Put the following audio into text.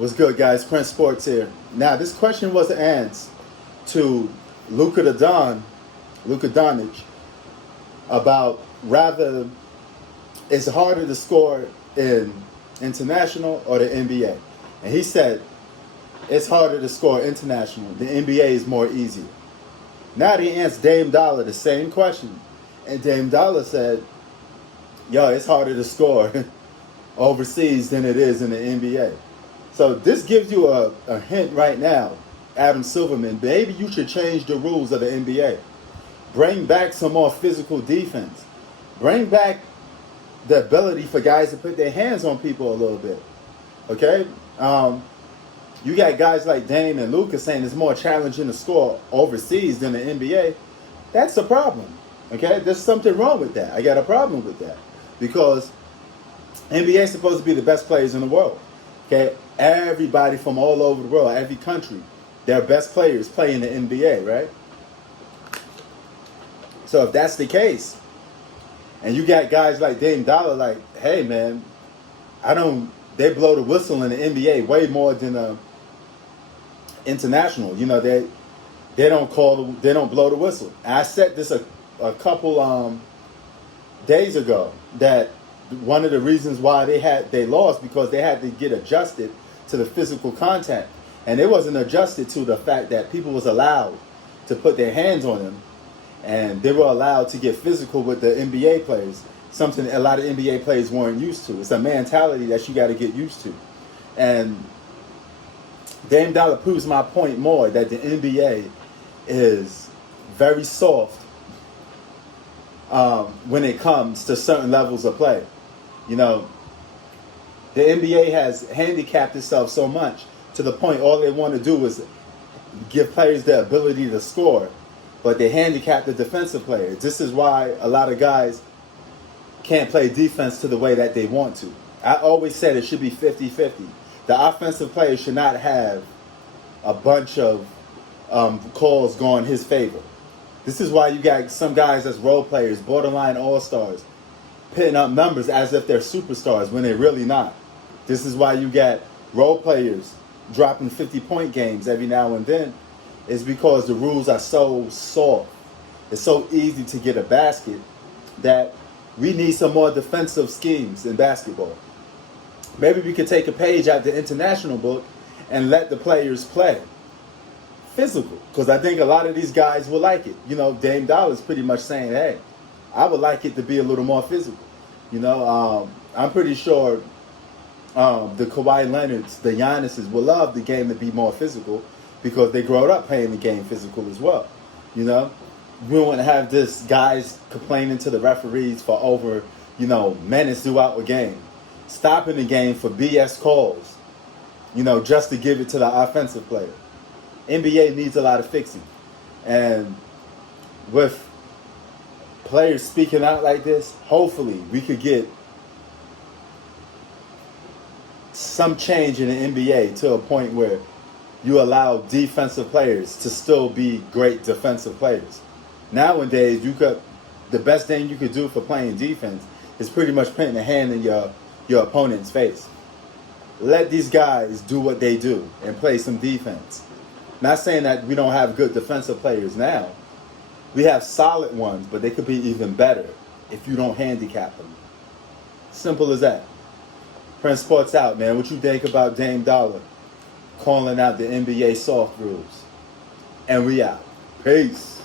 What's good, guys? Prince Sports here. Now, this question was asked to Luka Doncic, about rather it's harder to score in international or the NBA. And he said it's harder to score international. The NBA is more easier. Now they asked Dame Dollar the same question. And Dame Dollar said, yo, it's harder to score overseas than it is in the NBA. So this gives you a hint right now, Adam Silverman. Maybe you should change the rules of the NBA. Bring back some more physical defense. Bring back the ability for guys to put their hands on people a little bit. Okay? You got guys like Dame and Luka saying it's more challenging to score overseas than the NBA. That's a problem. Okay? There's something wrong with that. I got a problem with that. Because NBA is supposed to be the best players in the world. Okay? Everybody from all over the world, every country, their best players play in the NBA, right? So if that's the case, and you got guys like Dame Dollar, like, hey man, they blow the whistle in the NBA way more than international. You know, they don't blow the whistle. And I said this a couple days ago that one of the reasons why they lost because they had to get adjusted to the physical contact, and it wasn't adjusted to the fact that people was allowed to put their hands on them. And they were allowed to get physical with the NBA players, something a lot of NBA players weren't used to. It's a mentality that you got to get used to. And Dame Dollar proves my point more that the NBA is very soft when it comes to certain levels of play. You know, the NBA has handicapped itself so much to the point all they want to do is give players the ability to score. But they handicap the defensive players. This is why a lot of guys can't play defense to the way that they want to. I always said it should be 50-50. The offensive players should not have a bunch of calls going his favor. This is why you got some guys that's role players, borderline all-stars, putting up numbers as if they're superstars when they're really not. This is why you got role players dropping 50-point games every now and then. Is because the rules are so soft. It's so easy to get a basket that we need some more defensive schemes in basketball. Maybe we could take a page out the international book and let the players play physical. Because I think a lot of these guys will like it. You know, Dame Dollar's pretty much saying, hey, I would like it to be a little more physical. You know, I'm pretty sure the Kawhi Leonards, the Giannis's will love the game to be more physical, because they grew up playing the game physical as well. You know, we don't want to have this guys complaining to the referees for over, minutes throughout the game, stopping the game for BS calls, just to give it to the offensive player. NBA needs a lot of fixing. And with players speaking out like this, hopefully we could get some change in the NBA to a point where you allow defensive players to still be great defensive players. Nowadays, the best thing you could do for playing defense is pretty much putting a hand in your opponent's face. Let these guys do what they do and play some defense. Not saying that we don't have good defensive players now. We have solid ones, but they could be even better if you don't handicap them. Simple as that. Prince Sports out, man. What you think about Dame Dollar calling out the NBA soft rules? And we out. Peace.